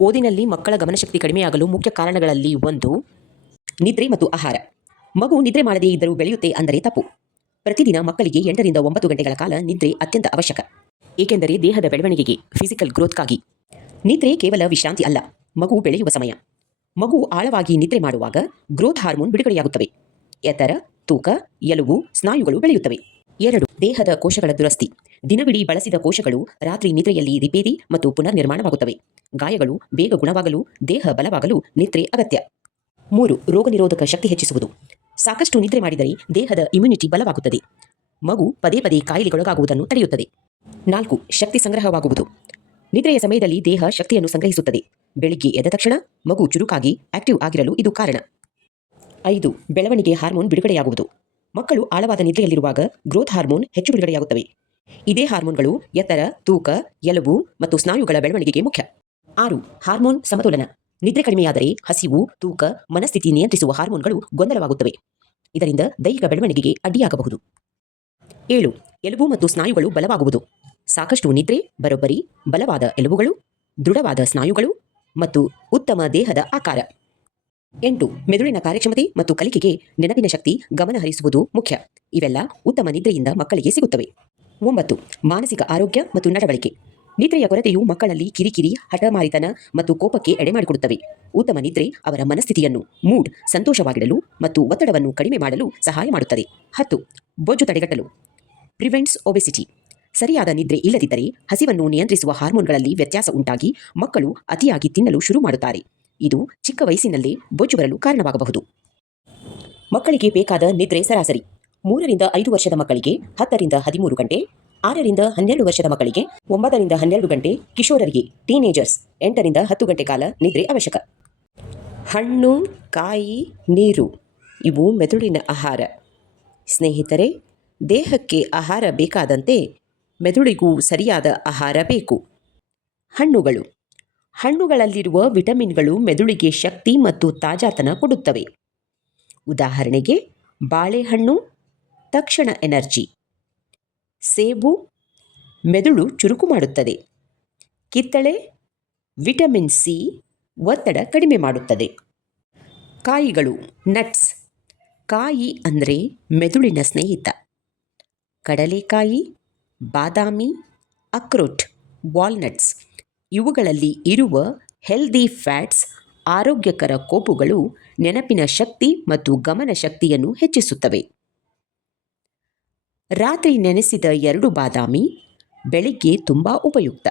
ಓದಿನಲ್ಲಿ ಮಕ್ಕಳ ಗಮನಶಕ್ತಿ ಕಡಿಮೆಯಾಗಲು ಮುಖ್ಯ ಕಾರಣಗಳಲ್ಲಿ ಒಂದು, ನಿದ್ರೆ ಮತ್ತು ಆಹಾರ. ಮಗು ನಿದ್ರೆ ಮಾಡದೇ ಇದ್ದರೂ ಬೆಳೆಯುತ್ತೆ ಅಂದರೆ ತಪ್ಪು. ಪ್ರತಿದಿನ ಮಕ್ಕಳಿಗೆ ಎಂಟರಿಂದ ಒಂಬತ್ತು ಗಂಟೆಗಳ ಕಾಲ ನಿದ್ರೆ ಅತ್ಯಂತ ಅವಶ್ಯಕ. ಏಕೆಂದರೆ ದೇಹದ ಬೆಳವಣಿಗೆಗೆ ಫಿಸಿಕಲ್ ಗ್ರೋತ್ಗಾಗಿ ನಿದ್ರೆ ಕೇವಲ ವಿಶ್ರಾಂತಿ ಅಲ್ಲ, ಮಗು ಬೆಳೆಯುವ ಸಮಯ. ಮಗು ಆಳವಾಗಿ ನಿದ್ರೆ ಮಾಡುವಾಗ ಗ್ರೋತ್ ಹಾರ್ಮೋನ್ ಬಿಡುಗಡೆಯಾಗುತ್ತವೆ. ಎತ್ತರ, ತೂಕ, ಎಲುಬು, ಸ್ನಾಯುಗಳು ಬೆಳೆಯುತ್ತವೆ. ಎರಡು ದೇಹದ ಕೋಶಗಳ ದುರಸ್ತಿ. ದಿನವಿಡೀ ಬಳಸಿದ ಕೋಶಗಳು ರಾತ್ರಿ ನಿದ್ರೆಯಲ್ಲಿ ರಿಪೇರಿ ಮತ್ತು ಪುನರ್ನಿರ್ಮಾಣವಾಗುತ್ತವೆ. ಗಾಯಗಳು ಬೇಗ ಗುಣವಾಗಲು, ದೇಹ ಬಲವಾಗಲು ನಿದ್ರೆ ಅಗತ್ಯ. ಮೂರು ರೋಗನಿರೋಧಕ ಶಕ್ತಿ ಹೆಚ್ಚಿಸುವುದು. ಸಾಕಷ್ಟು ನಿದ್ರೆ ಮಾಡಿದರೆ ದೇಹದ ಇಮ್ಯುನಿಟಿ ಬಲವಾಗುತ್ತದೆ. ಮಗು ಪದೇ ಪದೇ ಕಾಯಿಲೆಗೊಳಗಾಗುವುದನ್ನು ತಡೆಯುತ್ತದೆ. ನಾಲ್ಕು, ಶಕ್ತಿ ಸಂಗ್ರಹವಾಗುವುದು. ನಿದ್ರೆಯ ಸಮಯದಲ್ಲಿ ದೇಹ ಶಕ್ತಿಯನ್ನು ಸಂಗ್ರಹಿಸುತ್ತದೆ. ಬೆಳಿಗ್ಗೆ ಎದ್ದ ತಕ್ಷಣ ಮಗು ಚುರುಕಾಗಿ ಆಕ್ಟಿವ್ ಆಗಿರಲು ಇದು ಕಾರಣ. ಐದು, ಬೆಳವಣಿಗೆ ಹಾರ್ಮೋನ್ ಬಿಡುಗಡೆಯಾಗುವುದು. ಮಕ್ಕಳು ಆಳವಾದ ನಿದ್ರೆಯಲ್ಲಿರುವಾಗ ಗ್ರೋತ್ ಹಾರ್ಮೋನ್ ಹೆಚ್ಚು ಬಿಡುಗಡೆಯಾಗುತ್ತವೆ. ಇದೇ ಹಾರ್ಮೋನ್ಗಳು ಎತ್ತರ, ತೂಕ, ಎಲುಬು ಮತ್ತು ಸ್ನಾಯುಗಳ ಬೆಳವಣಿಗೆಗೆ ಮುಖ್ಯ. ಆರು ಹಾರ್ಮೋನ್ ಸಮತೋಲನ. ನಿದ್ರೆ ಕಡಿಮೆಯಾದರೆ ಹಸಿವು, ತೂಕ, ಮನಸ್ಥಿತಿ ನಿಯಂತ್ರಿಸುವ ಹಾರ್ಮೋನ್ಗಳು ಗೊಂದಲವಾಗುತ್ತವೆ. ಇದರಿಂದ ದೈಹಿಕ ಬೆಳವಣಿಗೆಗೆ ಅಡ್ಡಿಯಾಗಬಹುದು. ಏಳು, ಎಲುಬು ಮತ್ತು ಸ್ನಾಯುಗಳು ಬಲವಾಗುವುದು. ಸಾಕಷ್ಟು ನಿದ್ರೆ, ಬರೋಬ್ಬರಿ, ಬಲವಾದ ಎಲುಬುಗಳು, ದೃಢವಾದ ಸ್ನಾಯುಗಳು ಮತ್ತು ಉತ್ತಮ ದೇಹದ ಆಕಾರ. ಎಂಟು, ಮೆದುಳಿನ ಕಾರ್ಯಕ್ಷಮತೆ ಮತ್ತು ಕಲಿಕೆಗೆ ನೆನಪಿನ ಶಕ್ತಿ ಗಮನ ಹರಿಸುವುದು ಮುಖ್ಯ. ಇವೆಲ್ಲ ಉತ್ತಮ ನಿದ್ರೆಯಿಂದ ಮಕ್ಕಳಿಗೆ ಸಿಗುತ್ತವೆ. ಒಂಬತ್ತು, ಮಾನಸಿಕ ಆರೋಗ್ಯ ಮತ್ತು ನಡವಳಿಕೆ. ನಿದ್ರೆಯ ಕೊರತೆಯು ಮಕ್ಕಳಲ್ಲಿ ಕಿರಿಕಿರಿ, ಹಠಮಾರಿತನ ಮತ್ತು ಕೋಪಕ್ಕೆ ಎಡೆಮಾಡಿಕೊಡುತ್ತವೆ ಉತ್ತಮ ನಿದ್ರೆ ಅವರ ಮನಸ್ಥಿತಿಯನ್ನು ಮೂಡ್, ಸಂತೋಷವಾಗಿಡಲು ಮತ್ತು ಒತ್ತಡವನ್ನು ಕಡಿಮೆ ಮಾಡಲು ಸಹಾಯ ಮಾಡುತ್ತದೆ. ಹತ್ತು, ಬೊಜ್ಜು ತಡೆಗಟ್ಟಲು. Prevents obesity. ಸರಿಯಾದ ನಿದ್ರೆ ಇಲ್ಲದಿದ್ದರೆ ಹಸಿವನ್ನು ನಿಯಂತ್ರಿಸುವ ಹಾರ್ಮೋನ್ಗಳಲ್ಲಿ ವ್ಯತ್ಯಾಸ ಉಂಟಾಗಿ ಮಕ್ಕಳು ಅತಿಯಾಗಿ ತಿನ್ನಲು ಶುರು ಮಾಡುತ್ತಾರೆ. ಇದು ಚಿಕ್ಕ ವಯಸ್ಸಿನಲ್ಲಿ ಬೊಜ್ಜು ಬರಲು ಕಾರಣವಾಗಬಹುದು. ಮಕ್ಕಳಿಗೆ ಬೇಕಾದ ನಿದ್ರೆ ಸರಾಸರಿ. ಮೂರರಿಂದ ಐದು ವರ್ಷದ ಮಕ್ಕಳಿಗೆ ಹತ್ತರಿಂದ ಹದಿಮೂರು ಗಂಟೆ, ಆರರಿಂದ ಹನ್ನೆರಡು ವರ್ಷದ ಮಕ್ಕಳಿಗೆ ಒಂಬತ್ತರಿಂದ ಹನ್ನೆರಡು ಗಂಟೆ, ಕಿಶೋರರಿಗೆ ಟೀನೇಜರ್ಸ್, ಎಂಟರಿಂದ ಹತ್ತು ಗಂಟೆ ಕಾಲ ನಿದ್ರೆ ಅವಶ್ಯಕ. ಹಣ್ಣು, ಕಾಯಿ, ನೀರು ಇವು ಮೆದುಳಿನ ಆಹಾರ. ಸ್ನೇಹಿತರೆ, ದೇಹಕ್ಕೆ ಆಹಾರ ಬೇಕಾದಂತೆ ಮೆದುಳಿಗೂ ಸರಿಯಾದ ಆಹಾರ ಬೇಕು. ಹಣ್ಣುಗಳು. ಹಣ್ಣುಗಳಲ್ಲಿರುವ ವಿಟಮಿನ್ಗಳು ಮೆದುಳಿಗೆ ಶಕ್ತಿ ಮತ್ತು ತಾಜಾತನ ಕೊಡುತ್ತವೆ. ಉದಾಹರಣೆಗೆ, ಬಾಳೆಹಣ್ಣು, ತಕ್ಷಣ ಎನರ್ಜಿ. ಸೇಬು, ಮೆದುಳು ಚುರುಕು ಮಾಡುತ್ತದೆ. ಕಿತ್ತಳೆ, ವಿಟಮಿನ್ ಸಿ ಒತ್ತಡ ಕಡಿಮೆ ಮಾಡುತ್ತದೆ. ಕಾಯಿಗಳು, ನಟ್ಸ್. ಕಾಯಿ ಅಂದರೆ ಮೆದುಳಿನ ಸ್ನೇಹಿತ. ಕಡಲೆಕಾಯಿ, ಬಾದಾಮಿ ಅಕ್ರೋಟ್ ವಾಲ್ನಟ್ಸ್. ಇವುಗಳಲ್ಲಿ ಇರುವ ಹೆಲ್ದಿ ಫ್ಯಾಟ್ಸ್ ಆರೋಗ್ಯಕರ ಕೊಬ್ಬುಗಳು ನೆನಪಿನ ಶಕ್ತಿ ಮತ್ತು ಗಮನ ಶಕ್ತಿಯನ್ನು ಹೆಚ್ಚಿಸುತ್ತವೆ. ರಾತ್ರಿ ನೆನೆಸಿದ ಎರಡು ಬಾದಾಮಿ ಬೆಳಿಗ್ಗೆ ತುಂಬ ಉಪಯುಕ್ತ.